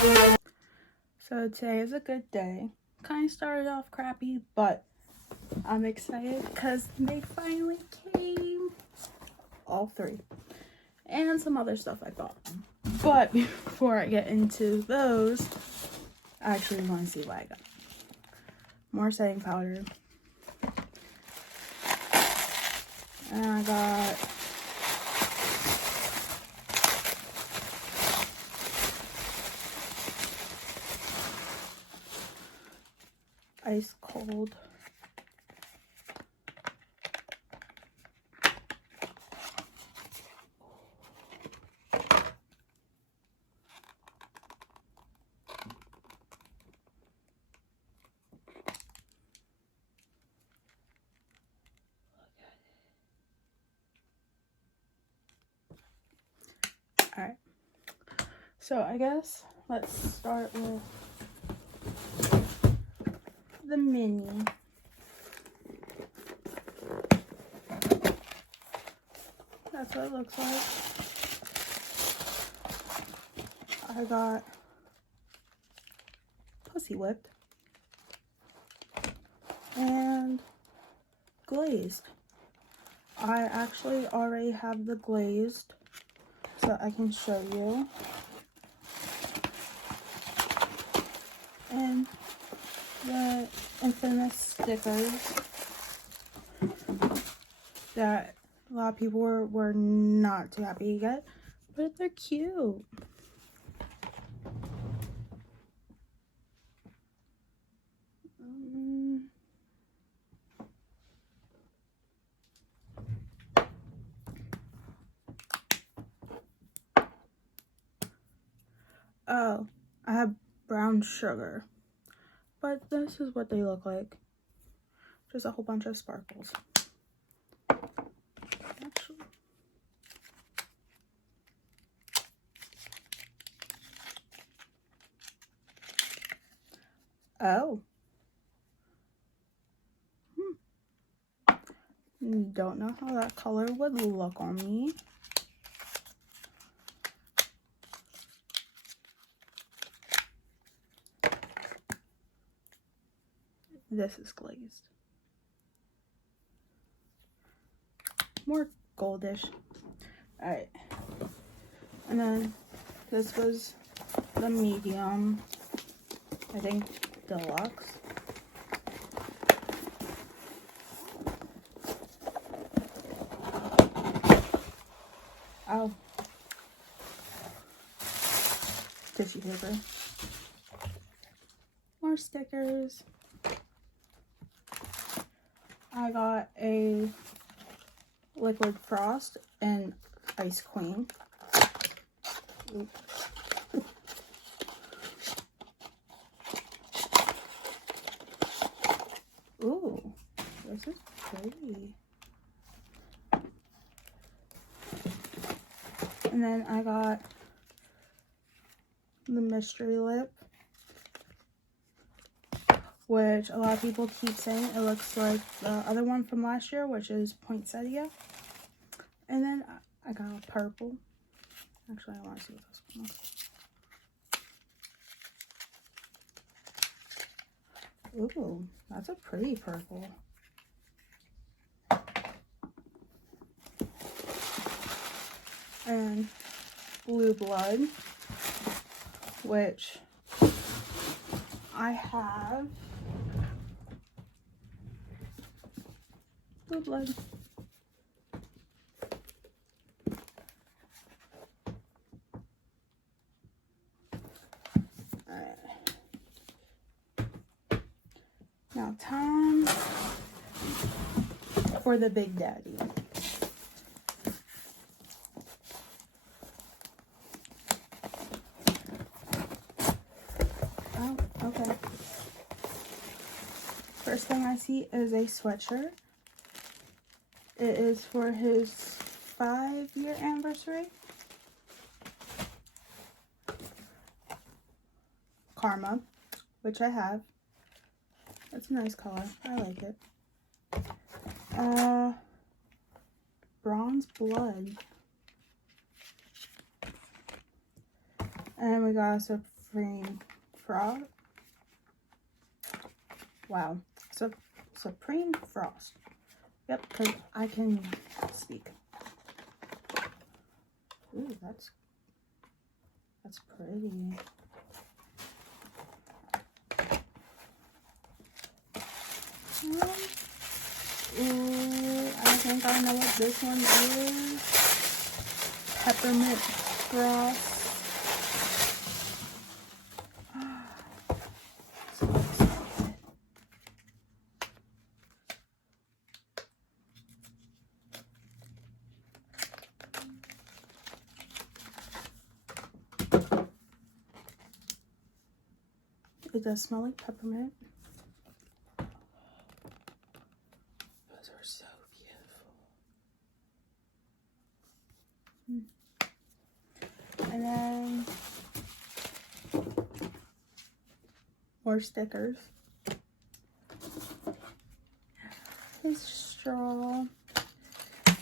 So today is a good day. Kind of started off crappy, but I'm excited because they finally came. All three. And some other stuff I bought. But before I get into those, I actually want to see what I got. More setting powder. And I got ice cold Alright, so I guess let's start with the mini. That's what it looks like. I got Pussy Whipped and glazed. I actually already have the glazed, so I can show you. And the infamous stickers that a lot of people were not too happy to get, but they're cute. Oh, I have brown sugar, but this is what they look like. Just a whole bunch of sparkles. Actually, oh. Don't know how that color would look on me. This is glazed. More goldish. Alright. And then this was the medium. I think deluxe. Oh. Tissue paper. More stickers. I got a liquid frost and ice queen. Ooh, this is pretty. And then I got the mystery lip, which a lot of people keep saying it looks like the other one from last year, which is poinsettia. And then I got a purple. Actually, I want to see what this one looks like. Ooh, that's a pretty purple. And blue blood, which I have. Blue blood. Alright. Now time for the Big Daddy. Oh, okay. First thing I see is a sweatshirt. It is for his 5-year anniversary. Karma, which I have. It's a nice color. I like it. Bronze blood. And we got a Supreme Frost. Wow. Supreme Frost. Yep, because I can speak. Ooh, that's pretty. Ooh, I think I know what this one is. Peppermint Frost. So excited. It does smell like peppermint. Those are so beautiful. And then more stickers. His straw.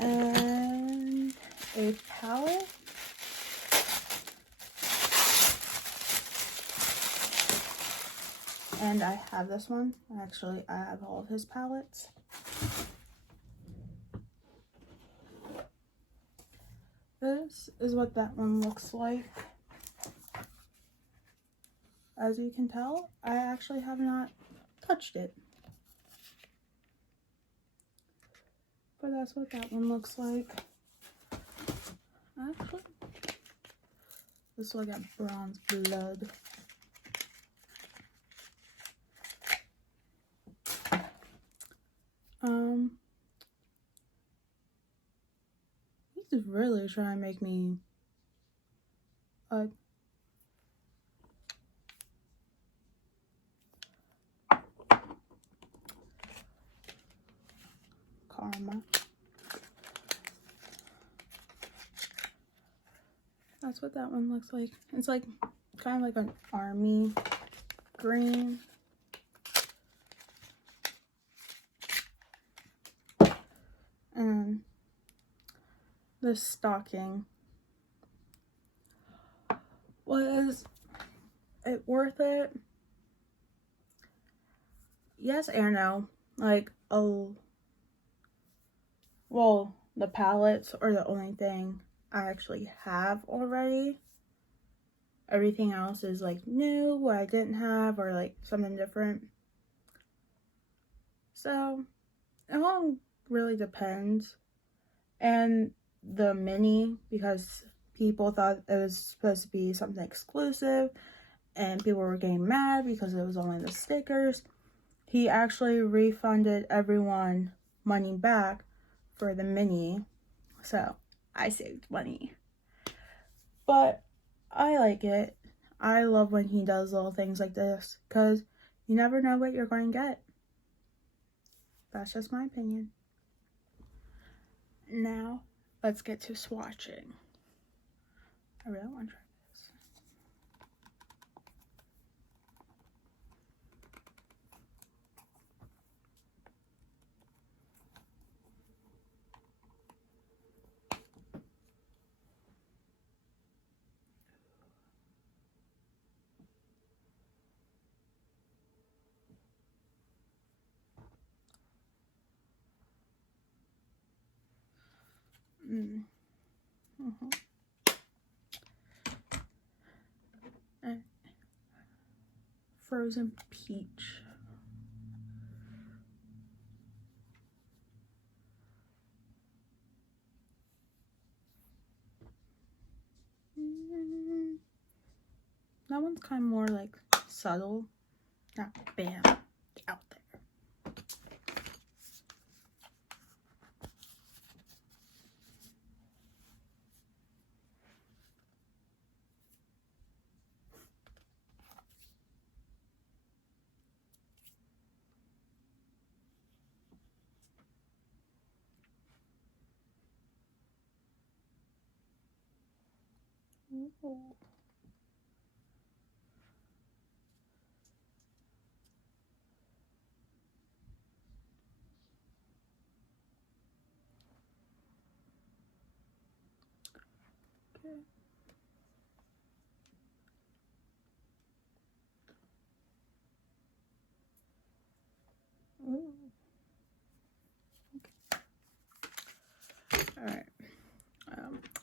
And a palette. And I have this one. Actually, I have all of his palettes. This is what that one looks like. As you can tell, I actually have not touched it. But that's what that one looks like. Actually, this will get bronze blood. He's really trying to make me Karma. That's what that one looks like. It's like kind of like an army green. And this stocking. Was it worth it? Yes and no. Like, oh, well, the palettes are the only thing I actually have already. Everything else is like new, what I didn't have, or like something different. So it all really depends. And the mini, because people thought it was supposed to be something exclusive and people were getting mad because it was only the stickers, he actually refunded everyone money back for the mini. So I saved money. But I like it. I love when he does little things like this because you never know what you're going to get. That's just my opinion. Now, let's get to swatching. I really want to try this. And frozen peach. That one's kind of more like subtle, not bam, out there. Ooh. Okay.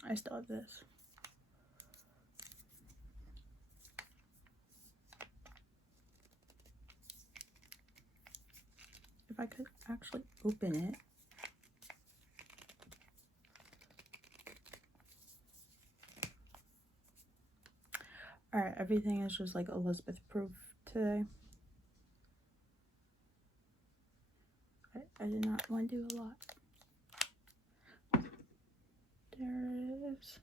I still have this. If I could actually open it. Alright, everything is just like Elizabeth proof today. I did not want to do a lot. There it is.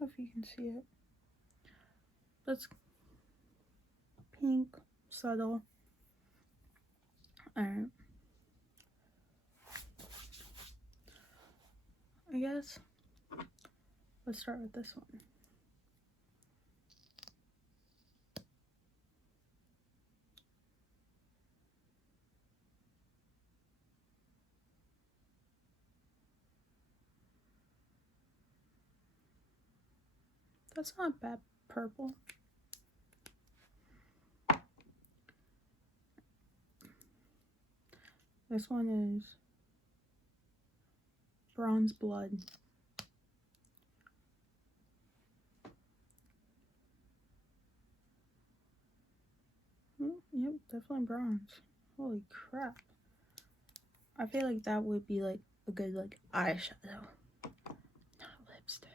I don't know if you can see it. That's pink, subtle. Alright. I guess let's start with this one. That's not bad purple. This one is bronze blood. Yep, definitely bronze. Holy crap. I feel like that would be like a good like eyeshadow, not lipstick.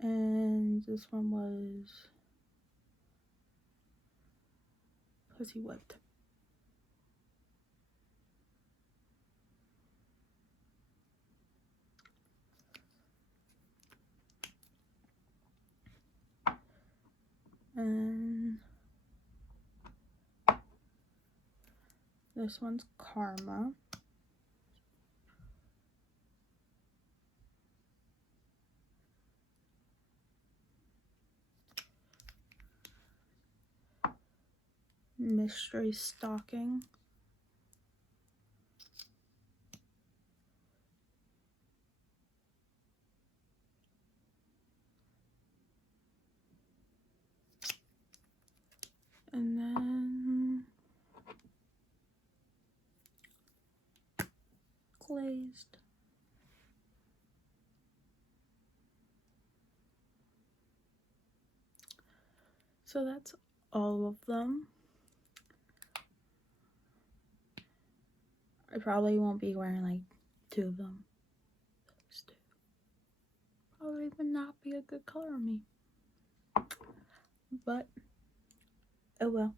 And this one was Pussy Whipped. And this one's Karma. Mystery Stalking. And then Glazed. So that's all of them. I probably won't be wearing like 2 of them. Those 2 probably would not be a good color on me. But, oh well.